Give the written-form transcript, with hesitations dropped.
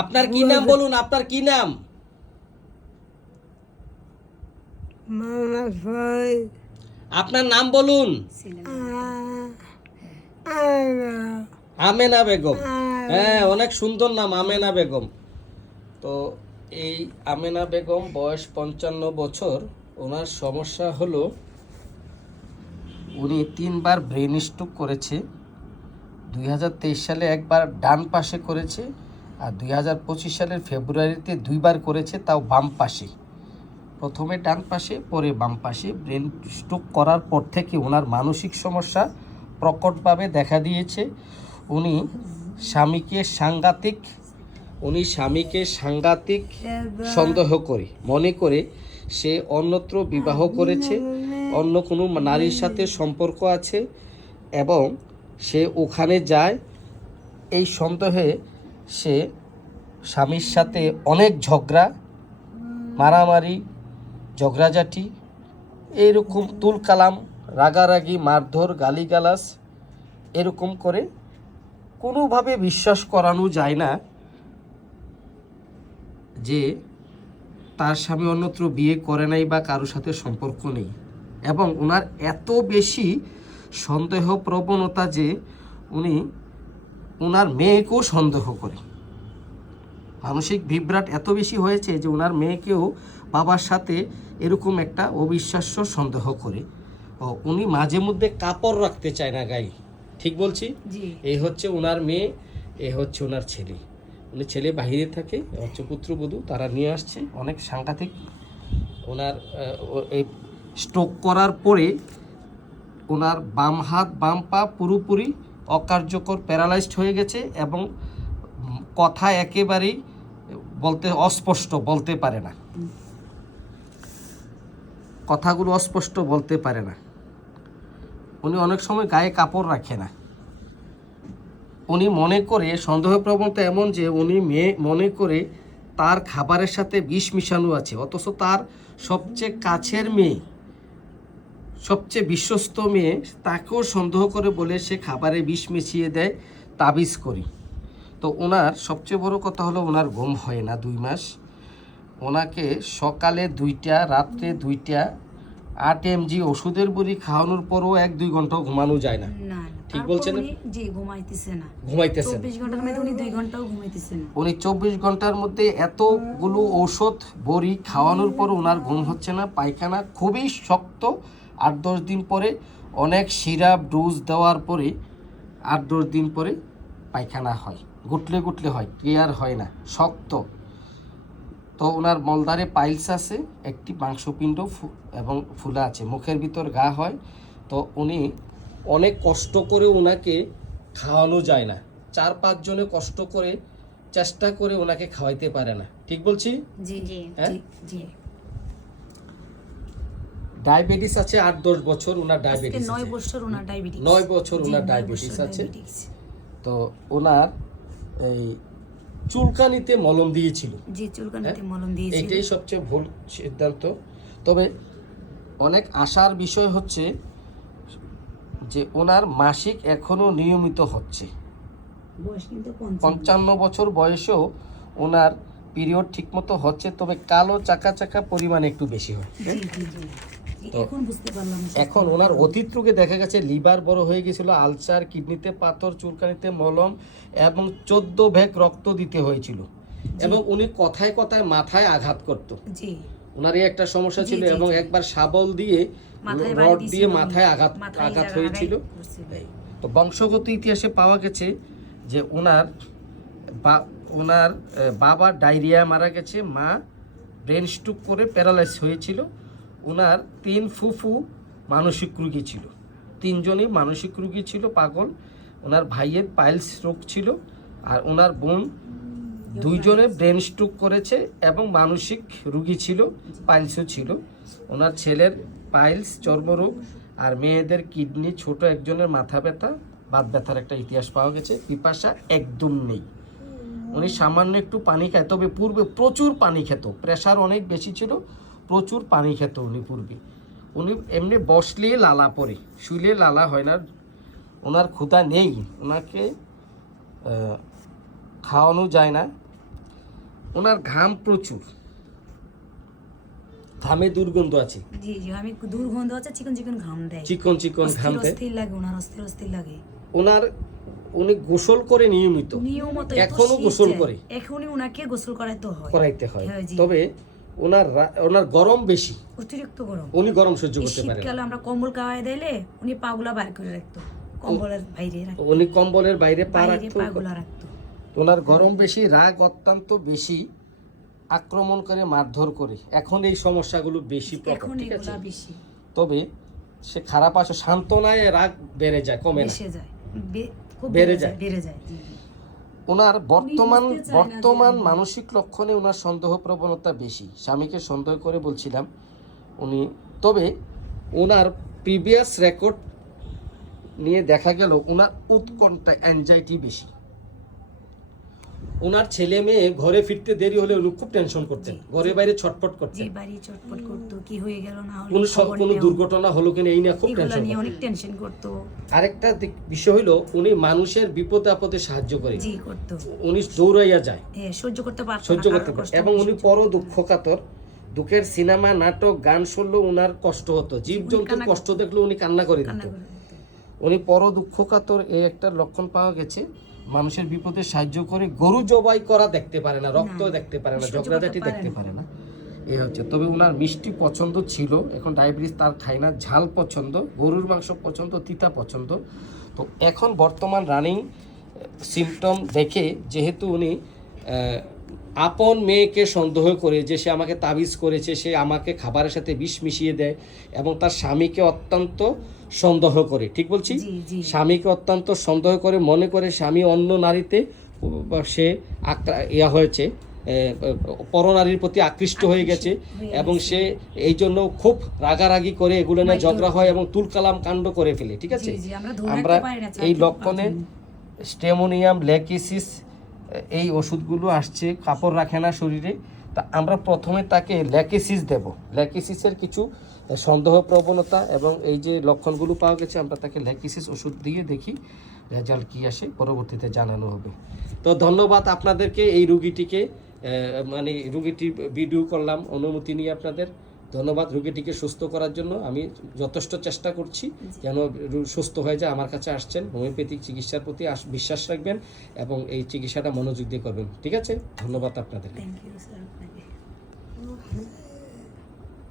আপনার কি নাম বলুন, আপনার কি নাম? আপনার নাম বলুন। আমেনা বেগম। হ্যাঁ, অনেক সুন্দর নাম, আমেনা বেগম। তো এই আমেনা বেগম বয়স 55 বছর। ওনার সমস্যা হলো উনি 3বার ব্রেন স্ট্রোক করেছে। 2023 সালে একবার ডান পাশে করেছে, আর 2025 সালের ফেব্রুয়ারিতে 2বার করেছে, তাও বাম পাশে। প্রথমে ডান পাশে, পরে বাম পাশে। ব্রেন স্ট্রোক করার পর থেকে ওনার মানসিক সমস্যা প্রকটভাবে দেখা দিয়েছে। উনি স্বামীকে সাংঘাতিক সন্দেহ করে, মনে করে সে অন্যত্র বিবাহ করেছে, অন্য কোনো নারীর সাথে সম্পর্ক আছে, এবং সে ওখানে যায়। এই সন্দেহে সে স্বামীর সাথে অনেক ঝগড়া, মারামারি, ঝগড়াঝাটি, এইরকম তুলকালাম, রাগারাগি, মারধর, গালিগালাজ এরকম করে। কোনোভাবে বিশ্বাস করানো যায় না যে তার স্বামী অন্যত্র বিয়ে করে নাই বা কারোর সাথে সম্পর্ক নেই। এবং ওনার এত বেশি সন্দেহ প্রবণতা যে উনি ওনার মেয়েকেও সন্দেহ করে। মানসিক বিভ্রাট এত বেশি হয়েছে যে ওনার মেয়েকেও বাবার সাথে এরকম একটা অবিশ্বাস্য সন্দেহ করে। উনি মাঝে মধ্যে কাপড় রাখতে চায় না গায়ে। ঠিক বলছি? এই হচ্ছে ওনার মেয়ে, এ হচ্ছে ওনার ছেলে। উনি ছেলে বাহিরে থাকে, হচ্ছে পুত্রবধূ, তারা নিয়ে আসছে। অনেক সাংঘাতিক। ওনার এই স্ট্রোক করার পরে ওনার বাম হাত বাম পা পুরোপুরি অকার্যকর, প্যারালাইজড হয়ে গেছে, এবং কথা একেবারেই অস্পষ্ট, বলতে পারে না। কথাগুলো অস্পষ্ট বলতে পারে না। উনি অনেক সময় গায়ে কাপড় রাখে না। উনি মনে করে, সন্দেহপ্রবণতা এমন যে উনি মনে করে তার খাবারের সাথে বিষ মিশানো আছে, অথচ তার সবচেয়ে কাছের মেয়ে, সবচেয়ে বিশ্বস্ত মেয়ে, তাকেও সন্দেহ করে বলে সে খাবারে বিষ মিশিয়ে দেয়, তাবিজ করি। তো ওনার সবচেয়ে বড় কথা হলো ওনার ঘুম হয় না 2 মাস। ওনাকে সকালে 2টা, রাত্রে 2টা 8 mg ওষুধের বড়ি খাওয়ানোর পরও 1-2 ঘন্টাও ঘুমানো যায় না। ঠিক বলছেন? জি, ঘুমাইতেছে না। 24 ঘন্টার মধ্যে উনি 2 ঘন্টাও ঘুমাইতেছে না। উনি 24 ঘন্টার মধ্যে এতগুলো ঔষধ বড়ি খাওয়ানোর পর ওনার ঘুম হচ্ছে না। পায়খানা খুবই শক্ত। 8-10 দিন পরে, অনেক সিরাপ ডোজ দেওয়ার পরে 8-10 দিন পরে পায়খানা হয়, গুটলে গুটলে হয়, ক্লিয়ার হয় না, শক্ত। তো ওনার মলদ্বারে পাইলস আছে, একটি মাংসপিণ্ড এবং ফুলা আছে, মুখের ভিতর ঘা হয়। তো উনি অনেক কষ্ট করে ওনাকে খাওয়ানো যায় না। 4-5 জনে কষ্ট করে চেষ্টা করে ওনাকে খাওয়াইতে পারে না। ঠিক বলছি? জি জি জি। ডায়াবেটিস আছে 8-10 বছর ওনার ডায়াবেটিস আছে। 9 বছর ওনার ডায়াবেটিস। 9 বছর ওনার ডায়াবেটিস আছে। তো ওনার এই চুলকানিতে মলম দিয়েছিল। জি, চুলকানিতে মলম দিয়েছিল। এটাই সবচেয়ে ভুল সিদ্ধান্ত। তবে অনেক আশার বিষয় হচ্ছে যে ওনার মাসিক এখনো নিয়মিত হচ্ছে। বয়স কিন্তু 55 বছর বয়সেও ওনার পিরিয়ড ঠিকমতো হচ্ছে, তবে কালো চাকা চাকা পরিমাণ একটু বেশি হয়। এখন বুঝতে পারলাম। এখন ওনার অতীত রোগে দেখা গেছে লিভার বড় হয়ে গেছিল, আলসার, কিডনিতে পাথর, চুলকানিতে মলম, এবং 14 ভাগ রক্ত দিতে হয়েছিল। এবং উনি কথায় কথায় মাথায় আঘাত করত। জি, ওনারই একটা সমস্যা ছিল, এবং একবার শাবল দিয়ে, রড দিয়ে মাথায় আঘাত হয়েছিল। তো বংশগত ইতিহাসে পাওয়া গেছে যে ওনার বাবা ডায়রিয়া মারা গেছে, মা ব্রেন স্ট্রোক করে প্যারালাইজ হয়েছিল। ওনার 3 ফুফু মানসিক রোগী ছিল, 3 জনই মানসিক রোগী ছিল, পাগল। ওনার ভাইয়ের পাইলস রোগ ছিল, আর ওনার বোন 2 জনে ব্রেন স্ট্রোক করেছে এবং মানসিক রোগী ছিল, পাইলসও ছিল। ওনার ছেলের পাইলস, চর্মরোগ, আর মেয়েদের কিডনি, ছোট একজনের মাথা ব্যথা, বাত ব্যথার একটা ইতিহাস পাওয়া গেছে। পিপাসা একদম নেই। উনি সামান্য একটু পানি খায়, তবে পূর্বে প্রচুর পানি খেত। প্রেশার অনেক বেশি ছিল, প্রচুর পানি খেত উনি পূর্বে। উনি এমনি বসলে লালা পড়ে, শুলে লালা হয় না। ওনার ক্ষুধা নেই, ওনাকে খাওয়ানো যায় না। ওনার ঘাম প্রচুর, ঘামে দুর্গন্ধ আছে, জি জি, আমি দুর্গন্ধ আছে, চিকন চিকন ঘাম দেয়, চিকন চিকন ঘাম দেয়। অস্থির লাগে ওনার, অস্থির লাগে উনি গোসল করে নিয়মিত, নিয়মিত, এখনো গোসল করে, এখনই ওনাকে গোসল করাইতে হয়, করাইতে হয়। হ্যাঁ, জি। তবে ওনার গরম বেশি, অতিরিক্ত গরম, উনি গরম সহ্য করতে পারেন না। শীতকালে আমরা কম্বল গায়ে দিলে উনি পাগুলা বাইরে করে রাখতো, কম্বলের বাইরে রাখতো, উনি কম্বলের বাইরে পা বাইরে রাখতো। পাগুলা রাখতো। ওনার গরম বেশি, রাগ অত্যন্ত বেশি, আক্রমণ করে, মারধর করে। এখন এই সমস্যাগুলো বেশি প্রকট, এখন ঠিক আছে? এগুলা বেশি তবে সে খারাপ আসে, সান্ত্বনায় রাগ বেড়ে যায়, কমে না, বেড়ে যায়, খুব বেড়ে যায়। বেড়ে যায়, জি জি। ওনার বর্তমান বুঝতে চায় না যে বর্তমান আমি- মানসিক লক্ষণে ওনার সন্দেহ প্রবণতা বেশি। স্বামীকে সন্দেহ করে বলছিলাম উনি, তবে ওনার প্রিভিয়াস রেকর্ড নিয়ে দেখা গেল ওনার উৎকণ্ঠা, অ্যাংজাইটি বেশি। ওনার ছেলে মেয়ে ঘরে ফিরতে দেরি হলে উনি খুব টেনশন করতেন, ঘরে বাইরে ছটফট জি, করতেন, বাড়ি চটপট করতো, কি হয়ে গেল না হলো, কোনো দুর্ঘটনা হলো কিনা এই নিয়ে খুব এগুলা টেনশন নিয়ে করতেন। অনেক টেনশন করতো, আরেকটা বিষয় হলো উনি মানুষের বিপদে আপদে সাহায্য করে, জি করতো, উনি দৌড়াইয়া যায়, হ্যাঁ, সহ্য করতে পারতো না, সহ্য করতে কারোর পারে। কষ্ট এবং উনি সহ্য পর করতো না। দুঃখ কাতর, দুঃখের সিনেমা, নাটক, গান শুনলেও উনার কষ্ট হতো, জীবজন্তুর কান্না কষ্ট দেখলে উনি কান্না করে দিত। কান্না করে দিত। উনি পর দুঃখ কাতর, এই একটা লক্ষণ পাওয়া গেছে। মানুষের বিপদে সাহায্য করে, গরু জবাই করা দেখতে পারে না, রক্ত দেখতে পারে না, সহ্য করতে ঝগড়াঝাটি পারে দেখতে না। পারে না, এই হচ্ছে। তবে ওনার মিষ্টি পছন্দ ছিল, এখন ডায়াবেটিস তার খায় না, ঝাল পছন্দ, গরুর মাংস পছন্দ, তিতা পছন্দ। তো এখন বর্তমান রানিং সিমটম দেখে, যেহেতু উনি আপন মেয়েকে সন্দেহ করে যে সে আমাকে তাবিজ করেছে, সে আমাকে খাবারের সাথে বিষ মিশিয়ে দেয়, এবং তার স্বামীকে অত্যন্ত সন্দেহ করে, ঠিক বলছি? জি জি, স্বামীকে অত্যন্ত সন্দেহ করে, মনে করে স্বামী অন্য নারীতে সে হয়েছে, পরনারীর প্রতি আকৃষ্ট হয়ে গেছে, এবং সে এই জন্য খুব রাগারাগি করে, এগুলো নিয়ে ঝগড়া হয় এবং তুলকালাম কাণ্ড করে ফেলে, ঠিক আছে? জি জি, আমরা ধরে আমরা রাখতে পারি না, এই চাকরি লক্ষণে স্টেমোনিয়াম, ল্যাকিসিস, এই ওষুধগুলো আসছে, কাপড় রাখে না শরীরে। তা আমরা প্রথমে তাকে ল্যাকিসিস দেব, ল্যাকিসিসের কিছু সন্দেহ প্রবণতা এবং এই যে লক্ষণগুলো পাওয়া গেছে, আমরা তাকে ল্যাকিসিস ওষুধ দিয়ে দেখি রেজাল্ট কী আসে, পরবর্তীতে জানানো হবে। তো ধন্যবাদ আপনাদেরকে, এই রুগীটিকে মানে রুগীটির ভিডিও করলাম অনুমতি নিয়ে আপনাদের। ধন্যবাদ রুগীটিকে সুস্থ করার জন্য। আমি যথেষ্ট চেষ্টা করছি যেন সুস্থ হয়ে যায়। আমার কাছে আসছেন, হোমিওপ্যাথিক চিকিৎসার প্রতি বিশ্বাস রাখবেন এবং এই চিকিৎসাটা মনোযোগ দিয়ে করবেন, ঠিক আছে? ধন্যবাদ আপনাদের। থ্যাংক ইউ স্যার আপনাকে।